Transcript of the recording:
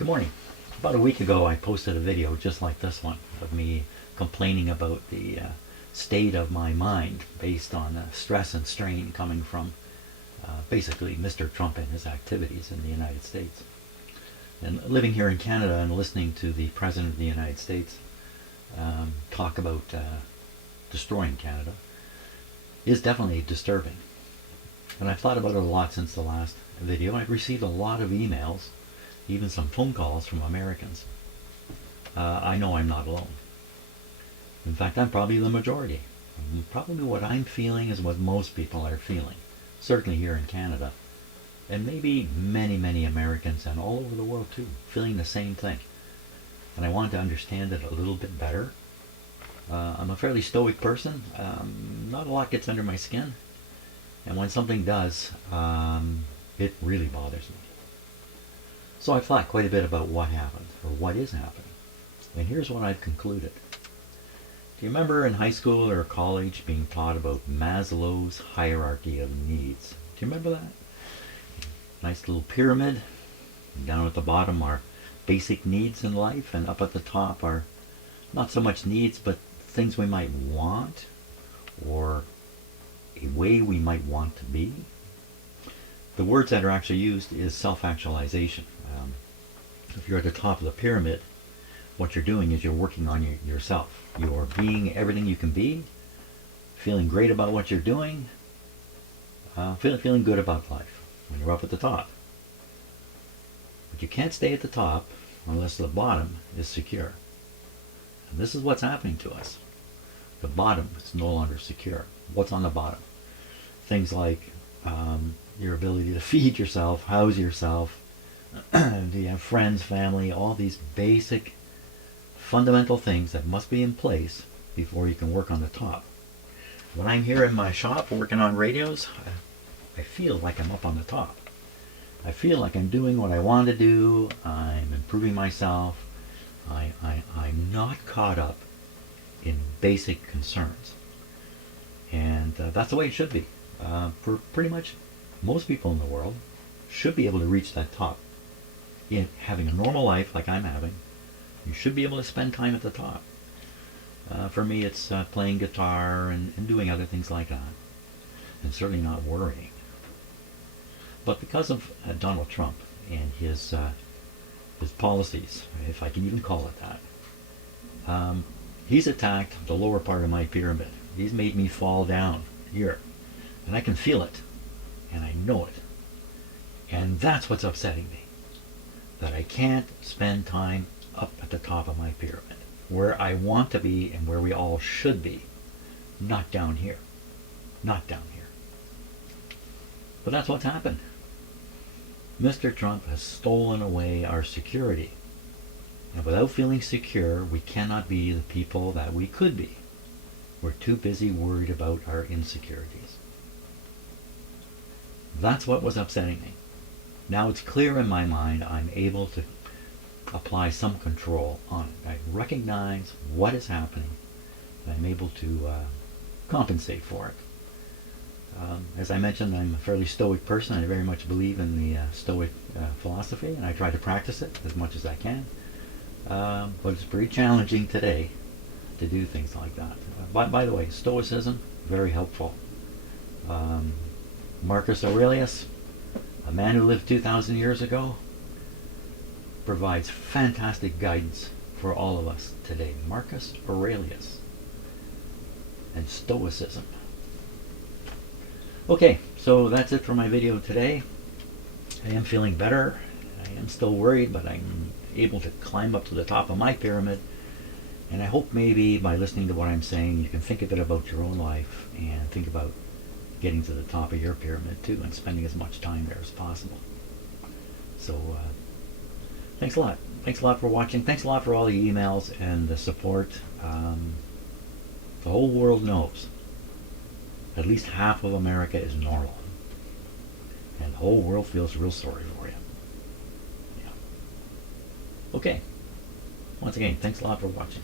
Good morning. About a week ago, I posted a video just like this one of me complaining about the state of my mind based on stress and strain coming from basically Mr. Trump and his activities in the United States. And living here in Canada and listening to the President of the United States talk about destroying Canada is definitely disturbing. And I've thought about it a lot since the last video. I've received a lot of emails, even some phone calls from Americans. I know I'm not alone. In fact, I'm probably the majority. Probably what I'm feeling is what most people are feeling, certainly here in Canada. And maybe many, many Americans and all over the world too, feeling the same thing. And I want to understand it a little bit better. I'm a fairly stoic person. Not a lot gets under my skin. And when something does, it really bothers me. So I've thought quite a bit about what happened, or what is happening. And here's what I've concluded. Do you remember in high school or college being taught about Maslow's hierarchy of needs? Do you remember that? Nice little pyramid. And down at the bottom are basic needs in life, and up at the top are not so much needs, but things we might want, or a way we might want to be. The words that are actually used is self-actualization. If you're at the top of the pyramid, what you're doing is you're working on yourself. You're being everything you can be, feeling great about what you're doing, feeling good about life when you're up at the top. But you can't stay at the top unless the bottom is secure. And this is what's happening to us. The bottom is no longer secure. What's on the bottom? Things like your ability to feed yourself, house yourself, do you have friends, family, all these basic fundamental things that must be in place before you can work on the top. When I'm here in my shop working on radios, I feel like I'm up on the top. I feel like I'm doing what I want to do. I'm improving myself. I'm not caught up in basic concerns. And that's the way it should be. For pretty much most people in the world should be able to reach that top. In having a normal life like I'm having, you should be able to spend time at the top. For me, it's playing guitar and doing other things like that, and certainly not worrying. But because of Donald Trump and his policies, if I can even call it that, he's attacked the lower part of my pyramid. He's made me fall down here, and I can feel it, and I know it. And that's what's upsetting me, that I can't spend time up at the top of my pyramid, where I want to be and where we all should be, not down here. Not down here. But that's what's happened. Mr. Trump has stolen away our security. And without feeling secure, we cannot be the people that we could be. We're too busy worried about our insecurities. That's what was upsetting me. Now it's clear in my mind I'm able to apply some control on it. I recognize what is happening, and I'm able to compensate for it. As I mentioned, I'm a fairly stoic person. I very much believe in the stoic philosophy, and I try to practice it as much as I can. But it's pretty challenging today to do things like that. By the way, Stoicism, very helpful. Marcus Aurelius, a man who lived 2,000 years ago, provides fantastic guidance for all of us today. Marcus Aurelius and Stoicism. Okay, so that's it for my video today. I am feeling better. I am still worried, but I'm able to climb up to the top of my pyramid. And I hope maybe by listening to what I'm saying, you can think a bit about your own life and think about getting to the top of your pyramid too and spending as much time there as possible. So thanks a lot. Thanks a lot for watching. Thanks a lot for all the emails and the support. The whole world knows at least half of America is normal. And the whole world feels real sorry for you. Yeah. Okay. Once again, thanks a lot for watching.